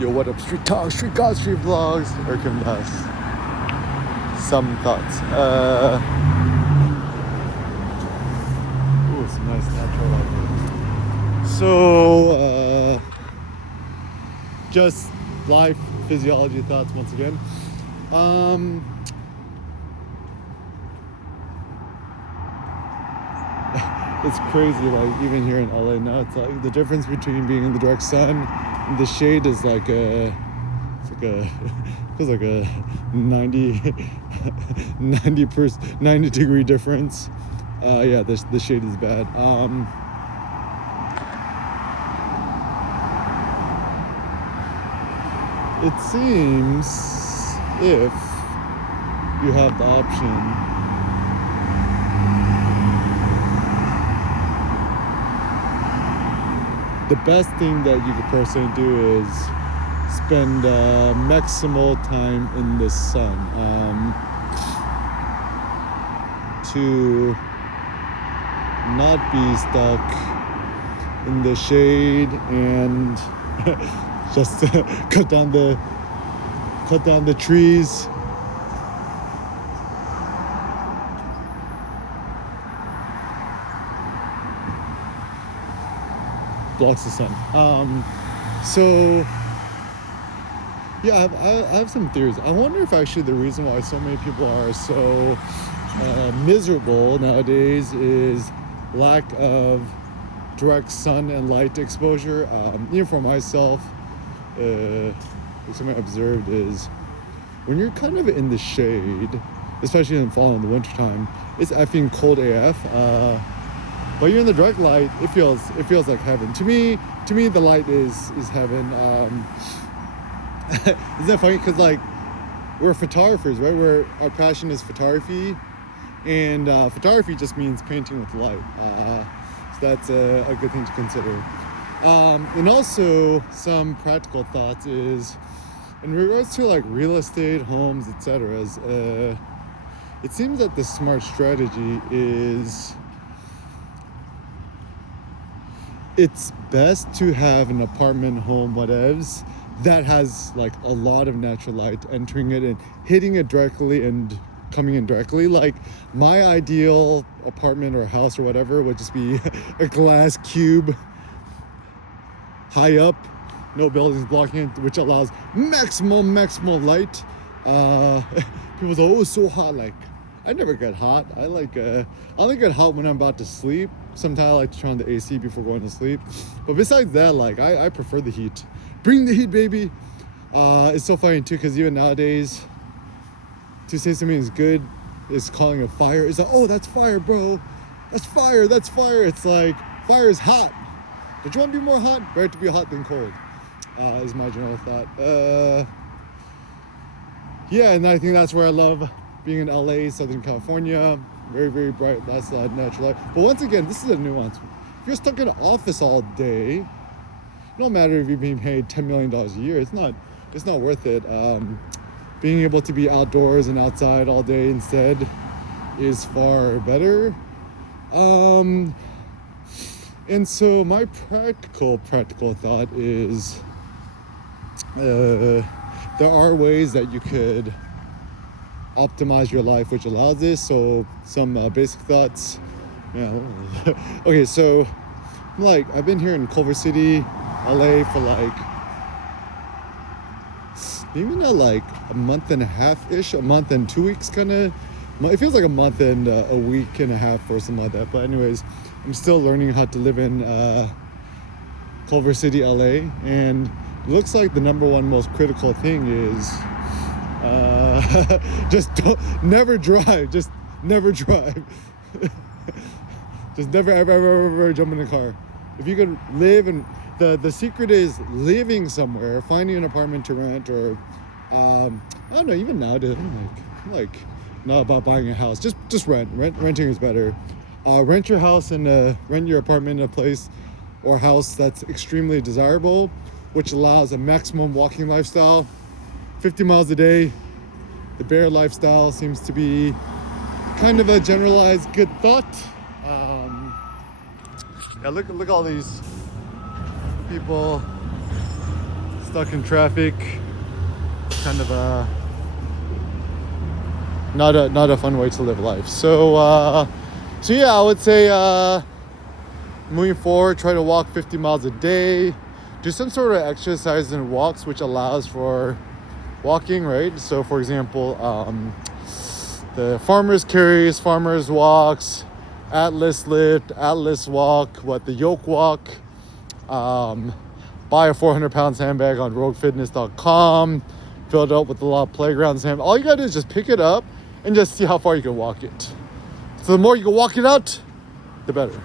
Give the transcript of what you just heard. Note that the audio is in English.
Yo, what up, street talk, street god, street vlogs, Erkin Das. Some thoughts. Ooh, some nice natural light. So, just life physiology thoughts once again. It's crazy, like even here in LA now, it's like the difference between being in the direct sun and the shade is like a, feels like a 90 degree difference. Yeah, the shade is bad. It seems if you have the option the best thing that you could personally do is spend maximal time in the sun to not be stuck in the shade and just cut down the trees. Blocks the sun. So yeah, I have some theories. I wonder if actually the reason why so many people are so miserable nowadays is lack of direct sun and light exposure. Even for myself, something I observed is when you're kind of in the shade, especially in the fall and the winter time, it's effing cold AF. But you're in the direct light, it feels like heaven. To me, the light is heaven. Isn't that funny? Because like we're photographers, right? Our passion is photography, and photography just means painting with light. So that's a good thing to consider. And also some practical thoughts is in regards to like real estate, homes, etc. It seems that the smart strategy is it's best to have an apartment, home, whatevs, that has like a lot of natural light entering it and hitting it directly and coming in directly. Like my ideal apartment or house or whatever would just be a glass cube high up, no buildings blocking it, which allows maximum light. People say, oh, it's so hot. Like I never get hot. I only get hot when I'm about to sleep. Sometimes I like to turn on the AC before going to sleep. But besides that, like I prefer the heat. Bring the heat, baby. It's so funny too, because even nowadays, to say something is good is calling a fire. It's like, oh, that's fire, bro. That's fire. It's like fire is hot. Don't you want to be more hot? Better to be hot than cold. Is my general thought. Yeah, and I think that's where I love being in LA, Southern California. Very, very bright, that's natural light. But once again, this is a nuance. If you're stuck in an office all day, no matter if you're being paid $10 million a year, it's not worth it. Being able to be outdoors and outside all day instead is far better. And so my practical thought is there are ways that you could optimize your life which allows this. So some basic thoughts. Yeah. Okay, so I've been here in Culver City, LA for like maybe not like a month and a half ish, a month and 2 weeks kind of. It feels like a month and a week and a half or something like that. But anyways, I'm still learning how to live in Culver City, LA, and it looks like the number one most critical thing is just never drive. Just never drive. Just never ever jump in a car. If you could live in the secret is living somewhere, finding an apartment to rent, or I don't know, even nowadays I'm like not about buying a house. Just renting is better. Rent your house and rent your apartment in a place or house that's extremely desirable, which allows a maximum walking lifestyle. 50 miles a day. The bear lifestyle seems to be kind of a generalized good thought. Yeah, look all these people stuck in traffic. Kind of not a fun way to live life. So yeah, I would say moving forward, try to walk 50 miles a day. Do some sort of exercise and walks, which allows for walking, right? So for example, the farmers carries, farmers walks, Atlas lift, Atlas walk, the yoke walk. Buy a 400 pounds handbag on roguefitness.com, fill it up with a lot of playgrounds. All you gotta do is just pick it up and just see how far you can walk it. So the more you can walk it out, the better.